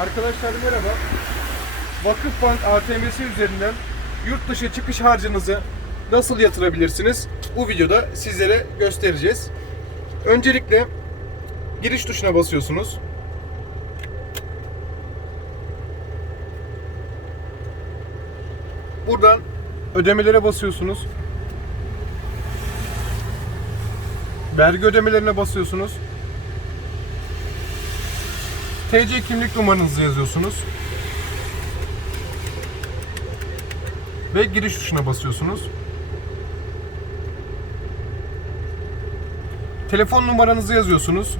Arkadaşlar merhaba. Vakıfbank ATM'si üzerinden yurt dışı çıkış harcınızı nasıl yatırabilirsiniz? Bu videoda sizlere göstereceğiz. Öncelikle giriş tuşuna basıyorsunuz. Buradan ödemelere basıyorsunuz. Vergi ödemelerine basıyorsunuz. TC kimlik numaranızı yazıyorsunuz. Ve giriş tuşuna basıyorsunuz. Telefon numaranızı yazıyorsunuz.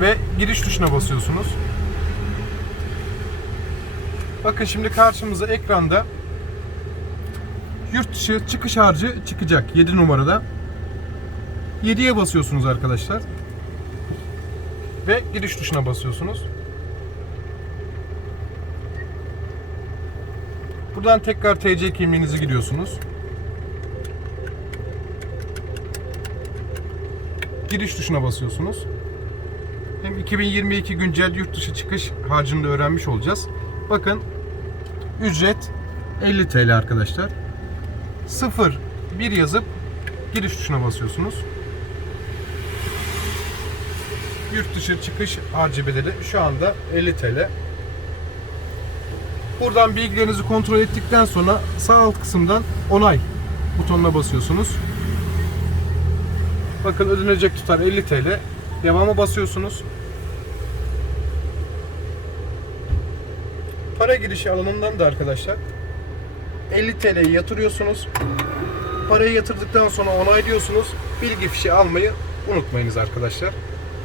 Ve giriş tuşuna basıyorsunuz. Bakın şimdi karşımıza ekranda yurt dışı çıkış harcı çıkacak 7 numarada. 7'ye basıyorsunuz arkadaşlar. Ve giriş tuşuna basıyorsunuz. Buradan tekrar TC kimliğinizi giriyorsunuz. Giriş tuşuna basıyorsunuz. Hem 2022 güncel yurt dışı çıkış harcını da öğrenmiş olacağız. Bakın ücret 50 TL arkadaşlar. 0 1 yazıp giriş tuşuna basıyorsunuz. Yurt dışı çıkış harcı bedeli şu anda 50 TL. Buradan bilgilerinizi kontrol ettikten sonra sağ alt kısımdan onay butonuna basıyorsunuz. Bakın ödenecek tutar 50 TL. Devama basıyorsunuz. Para girişi alanından da arkadaşlar 50 TL'yi yatırıyorsunuz. Parayı yatırdıktan sonra onaylıyorsunuz. Bilgi fişi almayı unutmayınız arkadaşlar.